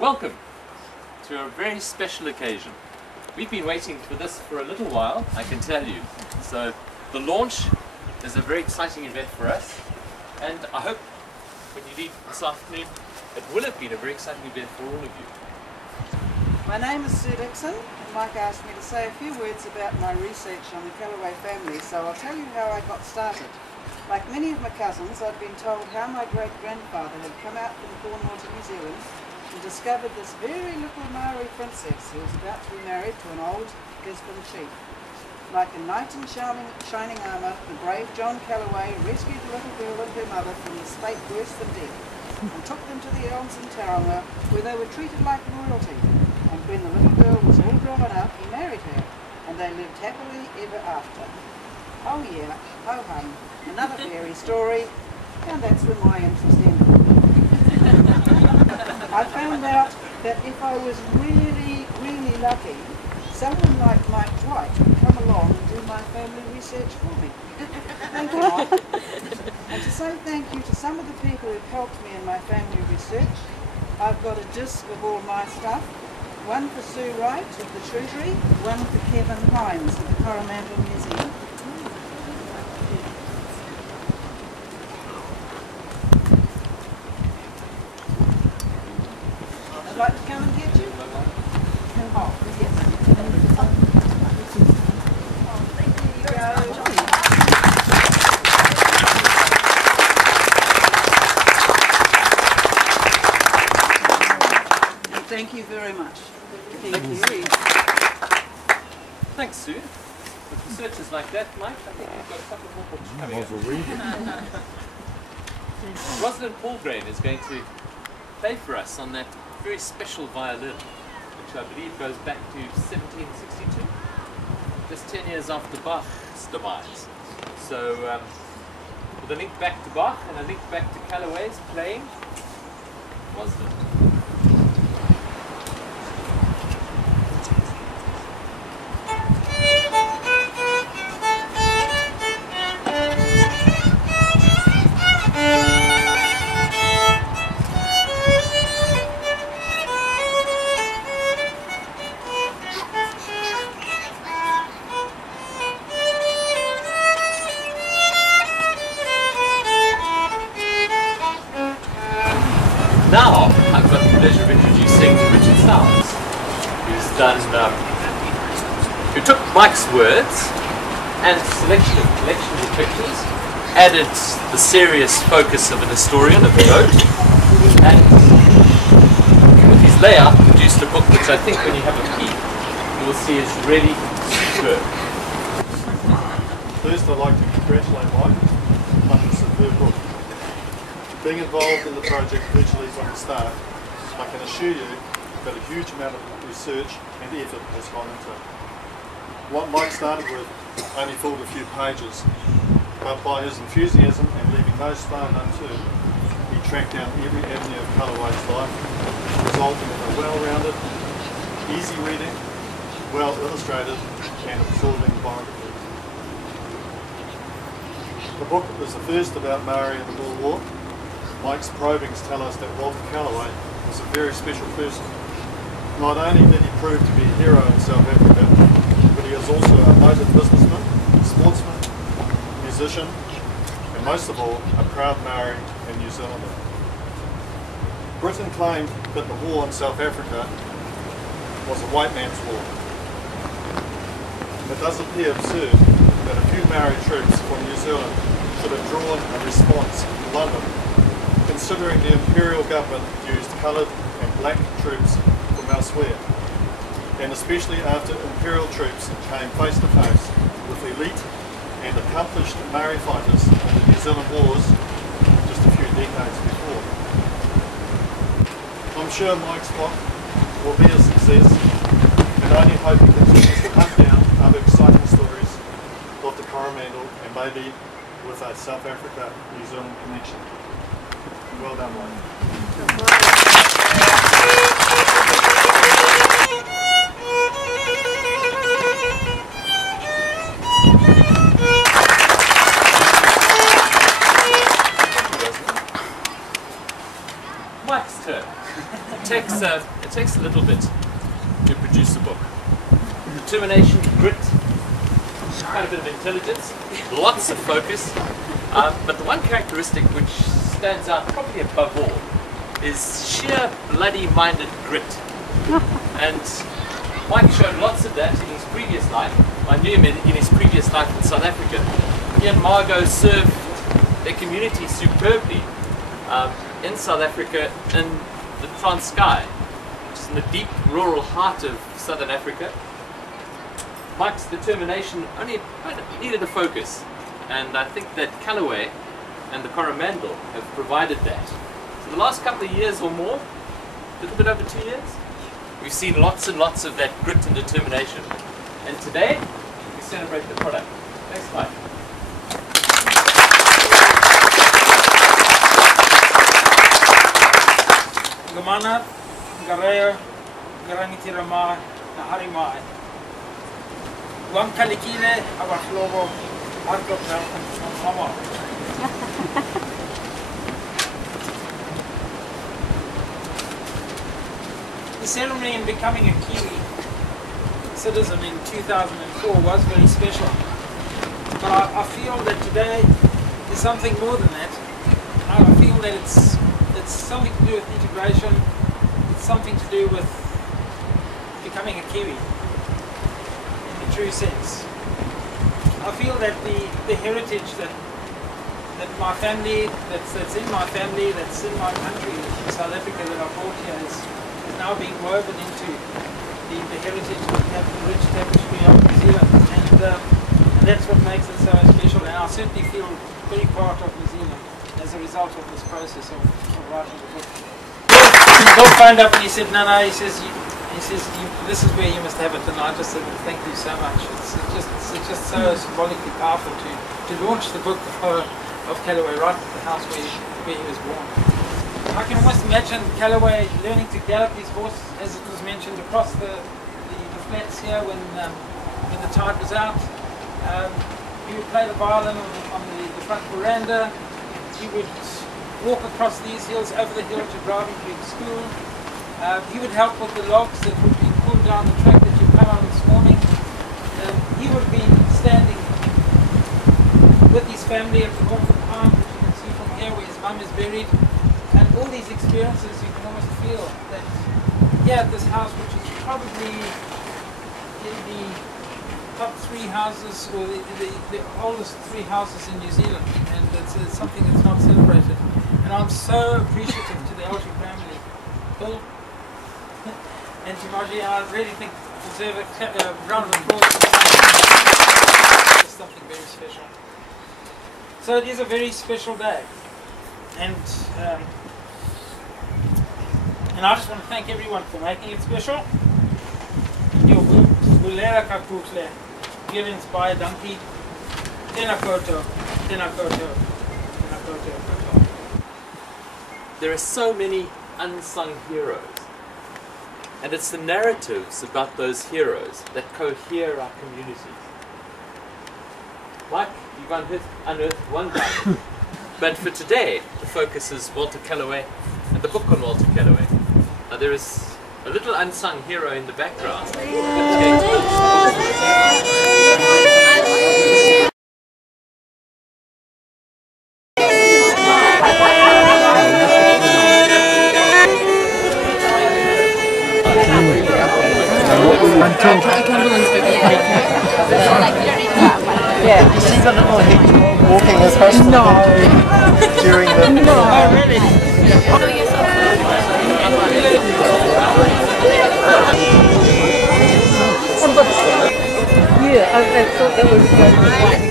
Welcome to a very special occasion. We've been waiting for this for a little while, I can tell you. So the launch is a very exciting event for us, and I hope when you leave this afternoon it will have been a very exciting event for all of you. My name is Sue Dixon. Mike asked me to say a few words about my research on the Callaway family, so I'll tell you how I got started. Like many of my cousins, I'd been told how my great-grandfather had come out from Cornwall to New Zealand and discovered this very little Maori princess who was about to be married to an old Gisborne chief. Like a knight in shining armour, the brave John Callaway rescued the little girl and her mother from a fate worse than death and took them to the Elms in Tauranga, where they were treated like royalty. And when the little girl was all grown up, he married her, and they lived happily ever after. Oh yeah, ho hum, another fairy story, and that's when my interest ended. I found out that if I was really, really lucky, someone like Mike Dwight would come along and do my family research for me. Thank you, Mike. And to say thank you to some of the people who've helped me in my family research, I've got a disc of all my stuff, one for Sue Wright of the Treasury, one for Kevin Hines of the Coromandel Museum. I'd like to come and get you. Oh, yes. Oh, thank you. Thank you very much. Thank you. Thanks, Sue. With researchers like that, Mike, I think we've got a couple more books coming up. Rosalind Palgrave is going to play for us on that very special violin, which I believe goes back to 1762, just 10 years after Bach's demise. So, with a link back to Bach and a link back to Callaway's playing Rosalind. Now, I've got the pleasure of introducing Richard Sowers, who took Mike's words and a selection of collections of pictures, added the serious focus of an historian of the note, and with his layout produced a book which I think when you have a peek, you will see is really superb. First, I'd like to congratulate Mike on the superb book. Being involved in the project virtually from the start, I can assure you that a huge amount of research and effort has gone into it. What Mike started with only filled a few pages, but by his enthusiasm and leaving no stone unturned, he tracked down every avenue of Callaway's life, resulting in a well-rounded, easy reading, well illustrated and absorbing biography. The book is the first about Maori in the Boer War. Mike's probings tell us that Walter Callaway was a very special person. Not only did he prove to be a hero in South Africa, but he is also a noted businessman, sportsman, musician, and most of all, a proud Maori and New Zealander. Britain claimed that the war in South Africa was a white man's war. It does appear absurd that a few Maori troops from New Zealand should have drawn a response in London, considering the Imperial government used coloured and black troops from elsewhere, and especially after Imperial troops came face to face with elite and accomplished Maori fighters in the New Zealand wars just a few decades before. I'm sure Mike's book will be a success, and I only hope he continues to hunt down other maybe with a South Africa, New Zealand connection. Well done, Mike. Mike's turn. It takes a little bit to produce a book. Determination, grit, quite a bit of intelligence, lots of focus, but the one characteristic which stands out probably above all is sheer bloody-minded grit. And Mike showed lots of that in his previous life. I knew him in his previous life in South Africa. He and Margot served their community superbly in South Africa in the Transkei, which is in the deep rural heart of Southern Africa. Mike's determination only needed a focus, and I think that Callaway and the Coromandel have provided that. So the last couple of years or more, a little bit over 2 years, we've seen lots and lots of that grit and determination. And today, we celebrate the product. Thanks, Mike. Gamana, Gareo, Garangitira Mai, Nahari Mai. Wang Kalikile, Abashlobo, Arko Mama. The ceremony in becoming a Kiwi citizen in 2004 was very special. But I feel that today is something more than that. I feel that it's something to do with integration, it's something to do with becoming a Kiwi in the true sense. I feel that the heritage that my family, that's in my family, that's in my country, South Africa, that I brought here is now being woven into the heritage of the rich tapestry of New Zealand, and that's what makes it so special, and I certainly feel very part of New Zealand as a result of this process of writing the book. Bill phoned up and he said, no, he says, this is where you must have it, and I just said, thank you so much. It's just so symbolically powerful to launch the book of Callaway right at the house where he was born. I can almost imagine Callaway learning to gallop his horse, as it was mentioned, across the flats here when the tide was out. He would play the violin on the front veranda. He would walk across these hills, over the hill to drive him to school. He would help with the logs that would be pulled down the track that you come on this morning. He would be standing with his family at the Northern Pine, which you can see from here where his mum is buried. And all these experiences, you can almost feel that here at this house, which is probably in the top 3 houses, or the oldest 3 houses in New Zealand, and it's something that's not celebrated. And I'm so appreciative to the Elshie family, Bill and Timaji. I really think deserve a round of applause. It's something very special. So it is a very special day, and I just want to thank everyone for making it special. Very inspired donkey. Tēnā koutou, tēnā koutou, tēnā koutou, koutou. There are so many unsung heroes, and it's the narratives about those heroes that cohere our communities. Like, you've unearthed one diamond, but for today, the focus is Walter Callaway and the book on Walter Callaway. Now there is a little unsung hero in the background. Yeah. Did you see the little head walking as close to the boat during the... No. Oh, really? Yeah, I thought that was